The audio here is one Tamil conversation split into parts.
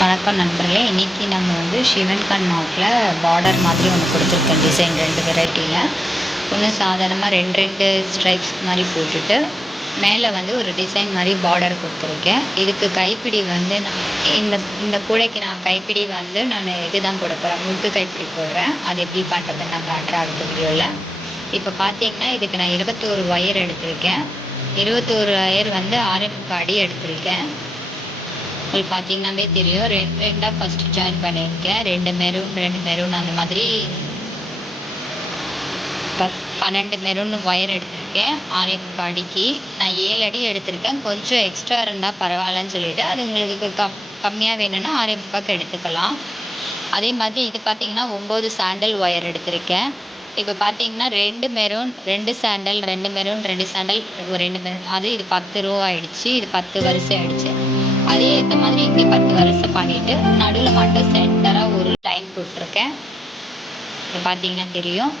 வணக்கம் நண்பர்களே. இன்றைக்கி நம்ம வந்து சிவன் கண் நாட்டில் பார்டர் மாதிரி ஒன்று கொடுத்துருக்கேன். டிசைன் 2 வெரைட்டியில். ஒன்று சாதாரணமாக 2 ஸ்ட்ரைப்ஸ் மாதிரி போட்டுட்டு மேலே வந்து ஒரு டிசைன் மாதிரி பார்டர் கொடுத்துருக்கேன். இதுக்கு கைப்பிடி வந்து இந்த இந்த கூடைக்கு நான் கைப்பிடி வந்து நான் இது தான் போட போகிறேன், முட்டு கைப்பிடி போடுறேன். அது எப்படி பண்ணுறதுன்னு நான் காட்டுறேன் அடுத்த வீடியோவில். இப்போ பார்த்தீங்கன்னா இதுக்கு நான் 21 ஒயர் எடுத்திருக்கேன். 21 ஒயர் வந்து 6 அடி எடுத்திருக்கேன். உங்களுக்கு பார்த்தீங்கன்னாவே தெரியும். 2 ஃபஸ்ட்டு ஜாயின் பண்ணியிருக்கேன். 2 மெரூன் அந்த மாதிரி 12 மெரூன் ஒயர் எடுத்திருக்கேன். 6 அடிக்கு நான் 7 அடி எடுத்திருக்கேன். கொஞ்சம் எக்ஸ்ட்ரா இருந்தால் பரவாயில்லன்னு சொல்லிட்டு அது உங்களுக்கு கம்மியாக வேணும்னா 6 எடுத்துக்கலாம். அதே மாதிரி இது பார்த்தீங்கன்னா 9 சாண்டல் ஒயர் எடுத்திருக்கேன். இப்போ பார்த்தீங்கன்னா 2 maroon 2 sandal 2 maroon 2 sandal 2 maroon அது இது 10 ரோ ஆகிடுச்சு. இது 10 வரிசை ஆகிடுச்சு. அதே ஏற்ற மாதிரி இங்கே 10 வரிசை பண்ணிவிட்டு நடுவில் மட்டும் சென்டராக ஒரு லைன் போட்டிருக்கேன். இப்போ பார்த்தீங்கன்னா தெரியும்.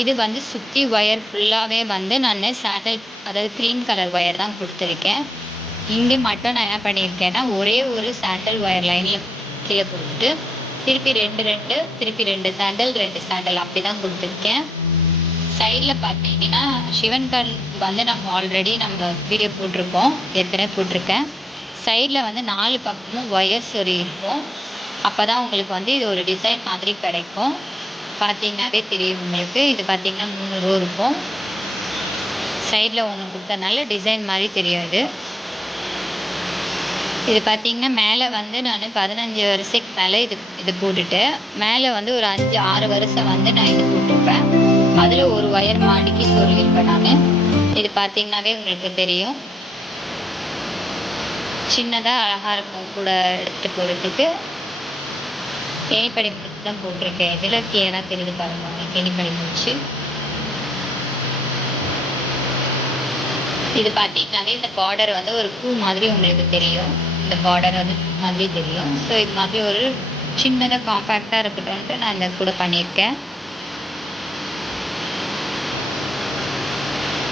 இது வந்து சுற்றி ஒயர் ஃபுல்லாகவே வந்து நான் சாண்டல் அதாவது க்ரீன் கலர் ஒயர் தான் கொடுத்துருக்கேன். இங்கே மட்டும் நான் என்ன பண்ணியிருக்கேன்னா ஒரே ஒரு சாண்டல் ஒயர் லைனில் கீழே போட்டுட்டு திருப்பி 2 திருப்பி 2 சாண்டல் 2 சாண்டல் அப்படி தான் கொடுத்துருக்கேன். சைடில் பார்த்தீங்கன்னா சிவன் கண் வந்து நம்ம ஆல்ரெடி வீடியோ போட்டிருக்கோம், ஏற்கனவே போட்டிருக்கேன். சைடில் வந்து 4 பக்கமும் ஒயர் சொறி இருக்கும். அப்போ தான் உங்களுக்கு வந்து இது ஒரு டிசைன் மாதிரி கிடைக்கும். பார்த்தீங்கன்னாவே தெரியும் உங்களுக்கு. இது பார்த்தீங்கன்னா 3 ரோ இருக்கும். சைடில் ஒன்று கொடுத்தனால டிசைன் மாதிரி தெரியும். இது பார்த்தீங்கன்னா மேலே வந்து நான் 15 வரிசைக்கு மேலே இது போட்டுட்டு மேலே வந்து ஒரு 5-6 வரிசை வந்து நான் இது போட்டிருப்பேன். அதில் ஒரு ஒயர் மாடிக்கு சொல்லியிருப்பேன் நான். இது பார்த்தீங்கன்னாவே உங்களுக்கு தெரியும். சின்னதாக அழகாக இருக்கும் கூட எடுத்து போடுறதுக்கு. தேனிப்படி தான் போட்டிருக்கேன். இதில் கிளியராக தெரியுது பாருங்க, தேனிப்படி முடிச்சு. இது பார்த்தீங்கன்னாவே இந்த பார்டர் வந்து ஒரு பூ மாதிரி உங்களுக்கு தெரியும். இந்த பார்டர் வந்து பூ மாதிரி தெரியும். ஸோ இது மாதிரி ஒரு சின்னதாக காம்பேக்டாக இருக்கட்டும்ன்ட்டு நான் இந்த கூட பண்ணியிருக்கேன்.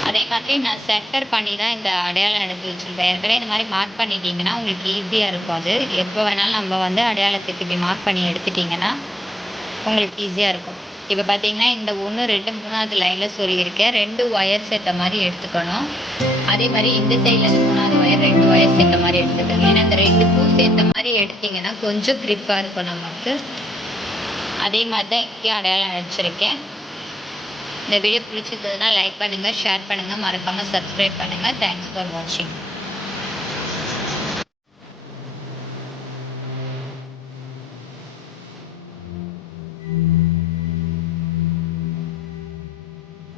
அதே மாதிரி நான் சென்டர் பண்ணி தான் இந்த அடையாளம் எடுத்து வச்சுருப்பேன். ஏற்கனவே இந்த மாதிரி மார்க் பண்ணிட்டீங்கன்னா உங்களுக்கு ஈஸியாக இருக்கும். அது எப்போ வேணாலும் நம்ம வந்து அடையாளத்துக்கு இப்படி மார்க் பண்ணி எடுத்துட்டிங்கன்னா உங்களுக்கு ஈஸியாக இருக்கும். இப்போ பார்த்தீங்கன்னா இந்த 1 2 3வது லைனில் சொல்லியிருக்கேன். 2 ஒயர் சேர்த்த மாதிரி எடுத்துக்கணும். அதே மாதிரி இந்த சைடில் 3வது ஒயர் 2 ஒயர் சேர்த்த மாதிரி எடுத்துக்கணும். ஏன்னா இந்த 2 பூ சேர்த்த மாதிரி எடுத்திங்கன்னா கொஞ்சம் க்ரிப்பாக இருக்கும் நமக்கு. அதே மாதிரி தான் இங்கேயும் அடையாளம் அடிச்சிருக்கேன். இந்த வீடியோ பிடிச்சிருந்ததுன்னா லைக் பண்ணுங்கள், ஷேர் பண்ணுங்கள், மறக்காமல் சப்ஸ்கிரைப் பண்ணுங்கள். தேங்க்ஸ் ஃபார் வாட்சிங்.